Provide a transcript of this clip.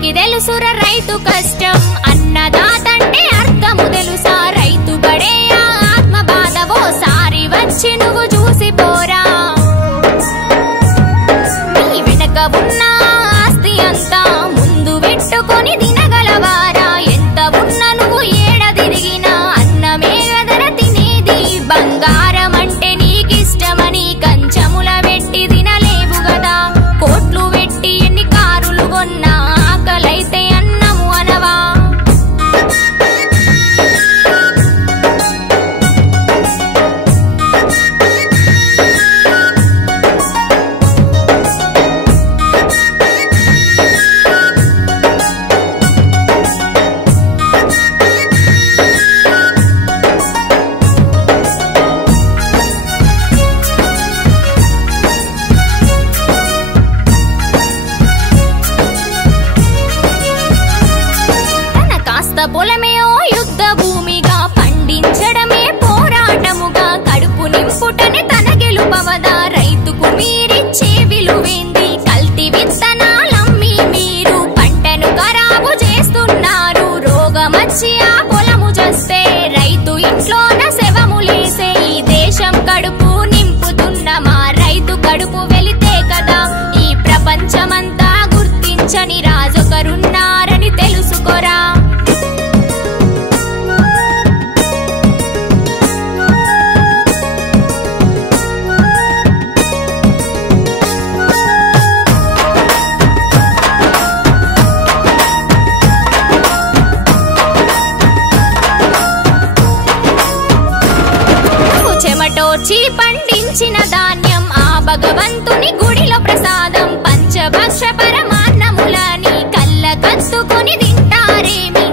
ఎవరికి తెలుసుర రైతు కష్టం అన్నదాతంటే అర్థము తెలుసా రైతు పడే ఆత్మ బాధ ఓసారి వచ్చి నువ్వు చూసిపోరా నీ వెనక ఉన్న ఆస్తి అంతా ముందు పెట్టుకొని తినగలవారా ఎంత ఉన్నా నువ్వు ఏడ తిరిగినా అన్నమే ఎదర తినేది బంగారం అంటే నీకిష్టమని కంచముల పెట్టి తినలేవు గదా కోట్లు పెట్టి ఎన్ని కారులు కొన్నా ఆకలైతే అన్నము అనవా పొలమే ఓ యుద్ధ భూమిగా పండించడమే పోరాటముగా కడుపు నింపుటనే తన గెలుపవదా రైతుకు మీరిచ్చే విలువేంది కల్తీ విత్తనాలమ్మి మీరు పంటను ఖరాబు చేస్తున్నారు రోగమచ్చి ఆ పొలము చేస్తే రైతు ఇంట్లోన శవములేసే ఈ దేశం కడుపు నింపుతున్న మా రైతు కడుపు వెళితే కదా ఈ ప్రపంచమంతా గుర్తించని రాజొకరున్నారని తెలుసుకోరా చెమటోర్చి పండించిన ధాన్యం ఆ భగవంతుని గుడిలో ప్రసాదం పంచభక్ష పరమాన్నములని కళ్ళ కత్తుకొని తింటారేమి